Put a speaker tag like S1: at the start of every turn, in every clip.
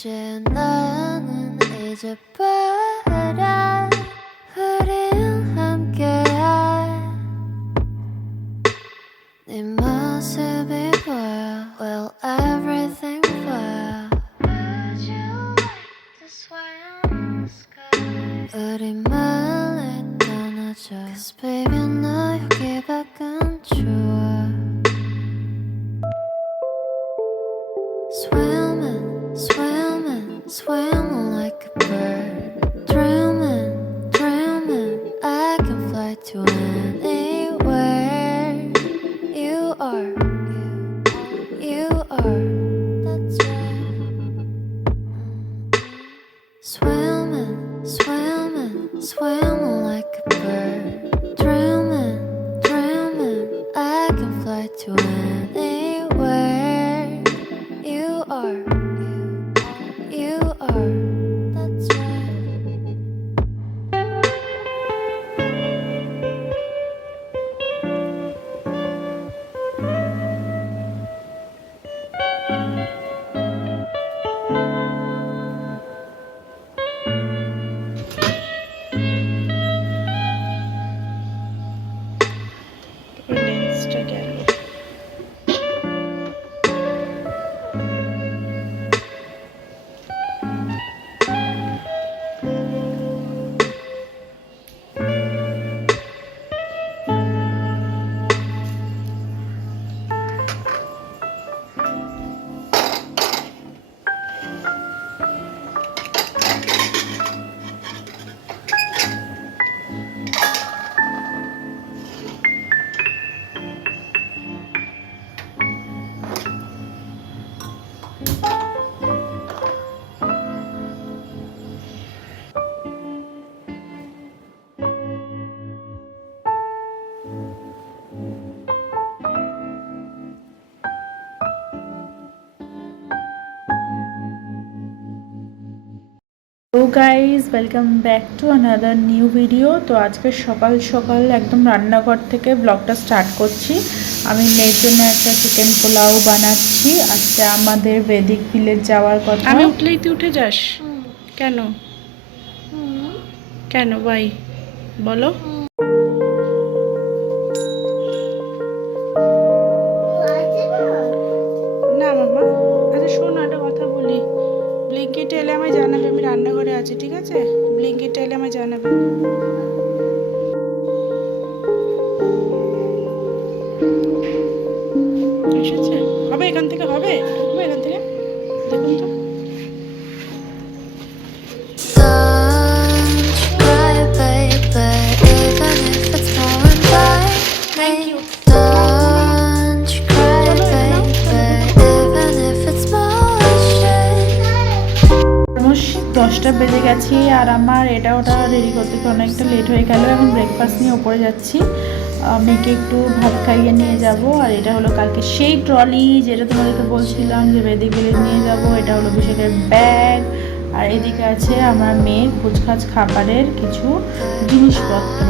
S1: 어째 나는 잊어버려 우린 함께한 네 모습이 보여 Well everything 보여 Would you like to swim in the sky 우리 멀리 떠나자 Cause baby 너 여기 밖은 are. তো guys welcome back to another
S2: new video তো আজকে সকাল সকাল একদম রান্নাঘর থেকে ব্লগটা স্টার্ট করছি। আমি মেয়ের জন্য একটা চিকেন পোলাও বানাচ্ছি। আজকে আমাদের বেদিক ভিলেজ যাওয়ার কথা।
S3: আমি উঠলেই তুই উঠে যাস? কেন? কেন? ভাই বলো।
S2: দশটা বেজে গেছি আর আমার এটা ওটা রেডি করতে অনেকটা লেট হয়ে গেল এখন ব্রেকফাস্ট নিয়ে ওপরে যাচ্ছি। মেয়েকে একটু ভাত খাইয়ে নিয়ে যাব আর এটা হলো কালকে সেই ট্রলি যেটা তোমাদেরকে বলছিলাম যে বেদিক গেলে নিয়ে যাব, এটা হলো বিশেষের ব্যাগ আর এদিকে আছে আমার মেয়ের কুচখাচ খাবারের কিছু জিনিসপত্র।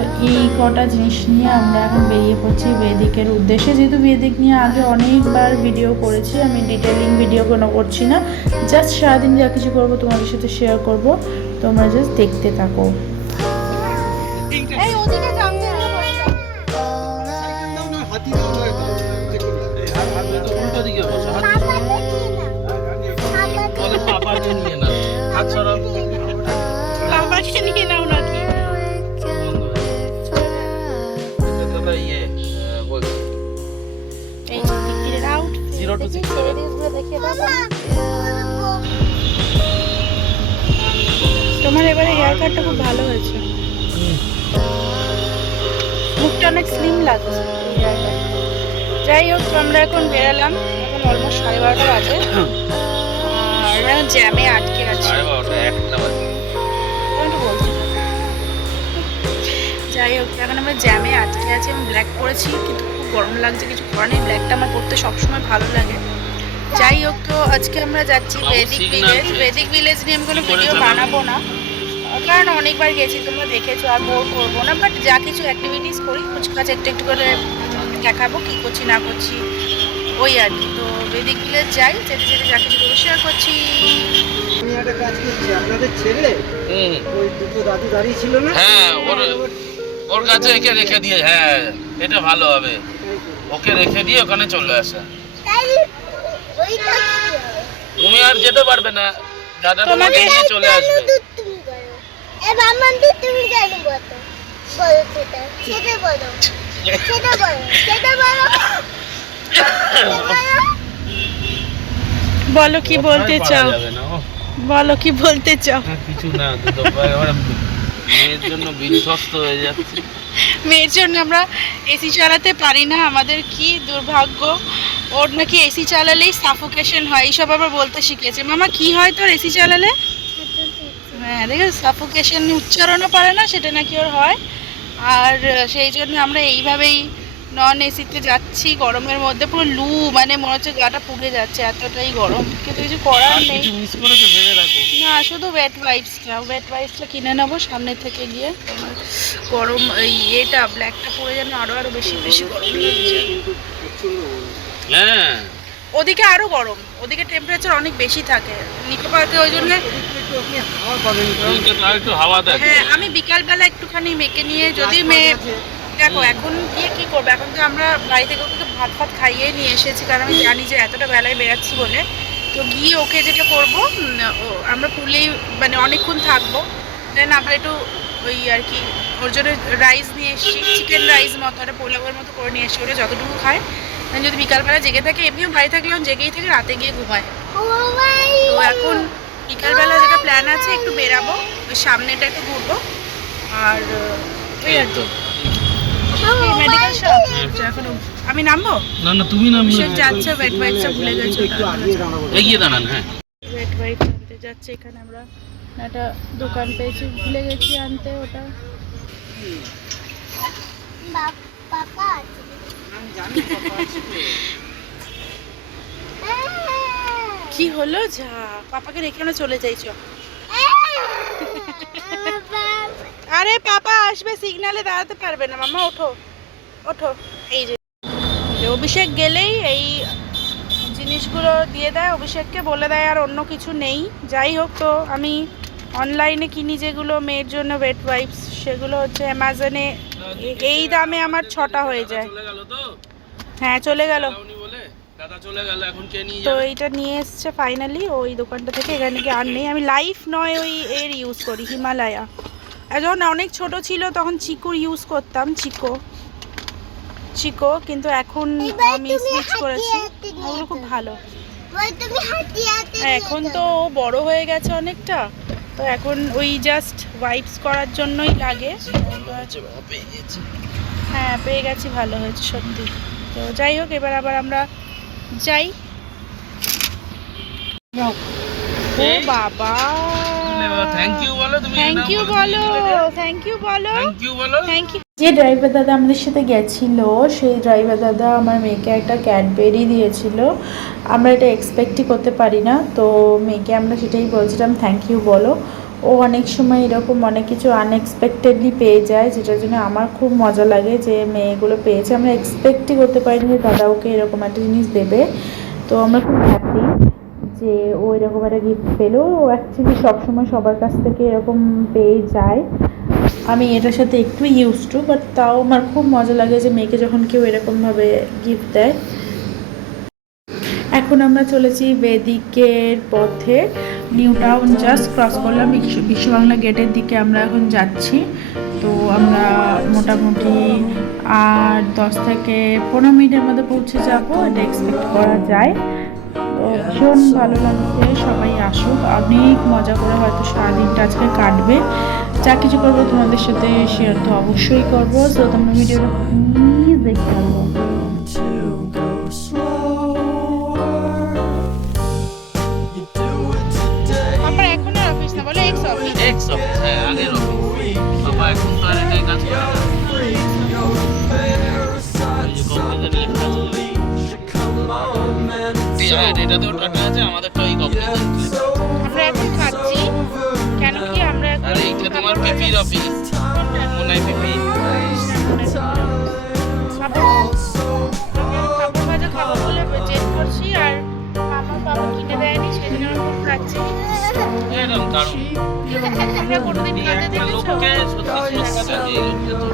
S2: তো এই কটা জিনিস নিয়ে আমরা এখন বেরিয়ে পড়ছি বেদিকের উদ্দেশ্যে যেহেতু বেদিক নিয়ে আগে অনেকবার ভিডিও করেছি আমি ডিটেলিং ভিডিও কোনো করছি না জাস্ট সারাদিন যা কিছু করব তোমাদের সাথে শেয়ার করব তোমরা জাস্ট দেখতে থাকো
S4: হাত নিয়ে না
S3: তোমার এবারে হেয়ার কাটটা খুব ভালো হয়েছে। মুখটা অনেক স্লিম লাগছে। যাই হোক আমরা এখন বেরালাম। এখন অলমোস্ট সাড়ে বারোটা বাজে। আর জ্যামে আটকে গেছি যাই হোক এখন আমরা জ্যামে আটকে আছি আমি ব্ল্যাক পরেছি কিন্তু খুব
S2: গরম লাগছে কিছু করার নেই। ব্ল্যাকটা আমার পরতে সবসময় ভালো লাগে। যাই হোক তো আজকে আমরা যাচ্ছি বেদিক ভিলেজ বেদিক ভিলেজ নিয়ে আমি কোনো ভিডিও বানাবো না। কারণ অনেকবার গেছি তোমরা দেখেছ আর বোর করব না। বাট যা কিছু অ্যাক্টিভিটিস করি কুচকাচ একটু একটু করে দেখাবো কী করছি না করছি ওই আর কি। তো বেদিক ভিলেজ যাই যেতে যেতে যা কিছু করব শেয়ার করছি।
S5: আমি একটা কাজ করছি আপনাদের ছেলে ওই দুটো দাদু দাঁড়িয়ে ছিল না?
S4: হ্যাঁ, ওর- কাছে একে রেখে দিয়ে হ্যাঁ এটা ভালো হবে। ওকে রেখে দিয়ে ওখানে চলে আসা। তুমি আর যেতে পারবে না। দাদা তোমাকে নিয়ে চলে আসবে।
S6: বলো? বলো সেটা। সেটা বলো। সেটা বলো। সেটা বলো। সেটা বলো
S2: বলো কি বলতে চাও? বলো কি বলতে চাও?
S4: কিছু না মেয়ের জন্য বিধ্বস্ত হয়ে যাচ্ছে।
S2: মেয়ের জন্য আমরা এসি চালাতে পারি না, আমাদের কি দুর্ভাগ্য। ওর নাকি এসি চালালেই সাফোকেশন হয়, এইসব আবার বলতে শিখেছে মামা, কি হয় তোর এসি চালালে? হ্যাঁ দেখো সাফোকেশন উচ্চারণও পারে না, সেটা নাকি ওর হয়। আর, সেই জন্য আমরা এইভাবেই নন এসিতে যাচ্ছি গরমের মধ্যে পুরো লু মানে মনে হচ্ছে গাটা পুড়ে যাচ্ছে এতটাই গরম। কিন্তু কিছু করার নেই। না শুধু ওয়েট ওয়াইপসটা ওয়েট ওয়াইপসটা কিনে নেব সামনে থেকে গিয়ে। গরম এই এটা ব্ল্যাকটা পরে যেন আরও আরও বেশি বেশি গরম লাগছে
S4: হ্যাঁ।
S2: ওদিকে আরও গরম ওদিকে টেম্পারেচার অনেক বেশি থাকে। নিকো পার্কে ওই জন্য হ্যাঁ আমি বিকালবেলা একটুখানি মেয়েকে নিয়ে যদি মেয়ে দেখো এখন গিয়ে কি করব? এখন তো আমরা বাড়ি থেকে ওকে ভাত ফাত খাইয়ে নিয়ে এসেছি কারণ আমি জানি যে এতটা বেলায় বেরাচ্ছি বলে। তো গিয়ে ওকে যেটা করব আমরা পুলেই মানে অনেকক্ষণ থাকব। দেন আমরা একটু ওই আর কি ওর জন্য রাইস নিয়ে এসেছি চিকেন রাইস মতো একটা পোলাওয়ের মতো করে নিয়ে এসেছি ওটা যতটুকু খায়। দেন যদি বিকালবেলা জেগে থাকে এমনিও বাড়ি থাকলে জেগেই থাকে রাতে গিয়ে ঘুমায় তো এখন বিকালবেলা যেটা প্ল্যান আছে একটু বেরাবো ওই সামনেটা একটু ঘুরবো। আর ওই আর কি। মেডিকেল শপ এখন আমি নামবো?
S4: না না তুমি না।
S2: অভিষেক যাচ্ছে ওয়েট ওয়াইপসটা ভুলে গেছে
S4: এগিয়ে দাঁড়ান হ্যাঁ।
S2: ওয়েট ওয়াইপ আনতে যাচ্ছে এখানে আমরা একটা দোকান পেয়েছি ভুলে গেছি আনতে ওটা।
S6: বাপ পাপা আছে
S2: কি হলো যা পাপাকে রেখে না চলে যাইছো আরে পাপা আসবে সিগনালে দাঁড়াতে পারবে না। মামা ওঠো ওঠো। এই যে অভিষেক গেলেই এই জিনিসগুলো দিয়ে দেয় অভিষেককে বলে দেয় আর অন্য কিছু নেই। যাই হোক তো আমি অনলাইনে কিনি যেগুলো মেয়ের জন্য ওয়েট ওয়াইপস সেগুলো হচ্ছে অ্যামাজনে এই দামে আমার ছটা হয়ে যায়। হ্যাঁ চলে গেল। তো এইটা নিয়ে এসছে ফাইনালি ওই দোকানটা থেকে এখানে কি আর নেই? আমি লাইফ নয় ওই এর ইউজ করি হিমালয়া যখন অনেক ছোট ছিল তখন চিকুর ইউজ করতাম চিকো। চিকো কিন্তু এখন আমি সুইচ করেছি।
S6: হাঁটিয়ে
S2: ওগুলো খুব ভালো। আর এখন তো ও বড় হয়ে গেছে অনেকটা। তো এখন ওই জাস্ট ওয়াইপস করার জন্যই লাগে। হ্যাঁ পেয়ে গেছি ভালো হয়েছে সত্যি। তো যাই হোক এবার আবার আমরা যাই। ও বাবা!
S4: থ্যাংক ইউ বলো তুমি
S2: থ্যাংক ইউ বলো থ্যাংক ইউ বলো।
S4: থ্যাংক ইউ বলো।
S2: থ্যাংক ইউ
S7: যে ড্রাইভার দাদা আমাদের সাথে গেছিল সেই ড্রাইভার দাদা আমার মেয়েকে একটা ক্যাডবেরি দিয়েছিল। আমরা এটা এক্সপেক্টই করতে পারি না তো মেয়েকে আমরা সেটাই বলছিলাম থ্যাংক ইউ বলো। ও অনেক সময় এরকম অনেক কিছু আনএক্সপেক্টেডলি পেয়ে যায় যেটার জন্য আমার খুব মজা লাগে যে মেয়েগুলো পেয়েছে। আমরা এক্সপেক্টই করতে পারিনি যে দাদা ওকে এরকম একটা জিনিস দেবে। তো আমরা খুব হ্যাপি যে ও এরকম একটা গিফট পেল, ও অ্যাকচুয়ালি সবসময় সবার কাছ থেকে এরকম পেয়ে যায়। আমি এটার সাথে একটু ইউজ টু বাট তাও আমার খুব মজা লাগে যে মেয়েকে যখন কেউ এরকমভাবে গিফট দেয়। এখন আমরা চলেছি বেদিকের পথে। নিউ টাউন জাস্ট ক্রস করলাম বিশ্ব বিশ্ব বাংলা গেটের দিকে আমরা এখন যাচ্ছি। তো আমরা মোটামুটি আর দশ থেকে পনেরো মিনিটের মধ্যে পৌঁছে যাব এটা এক্সপেক্ট করা যায়। ভীষণ ভালো লাগছে সবাই আসুক। অনেক মজা করে হয়তো সারাদিনটা আজকে কাটবে। যা কিছু করব তোমাদের সাথে শেয়ার তো অবশ্যই করব। তো তোমরা ভিডিওটা প্লিজ দেখতে
S2: আমার এখন আর অফিস না? বলে এক্স অফিস
S4: হ্যাঁ আগের অফিস এটাতেও টাটা আছে আমাদেরটা ওই কখন
S2: আমরা এখন খাচ্ছি। কেন কি আমরা এখন
S4: আর এইটা তোমার পিপির অফিস মনে হয় পিপি
S2: খাব ভাজা খাব বলে জেদ করছি আর আমার বাবা কিনে দেয়নি সেজন্য আমরা খুব খাচ্ছি।
S4: এরকম কারণ।
S2: আমরা কোনোদিন খেতে দেখেছ?
S4: লোককে সত্যি সত্যি এই লোককে তো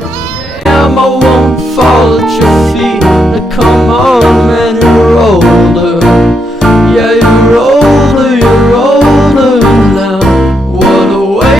S7: I won't fall at your feet. Now come on, man, and roll. yeah, you roll.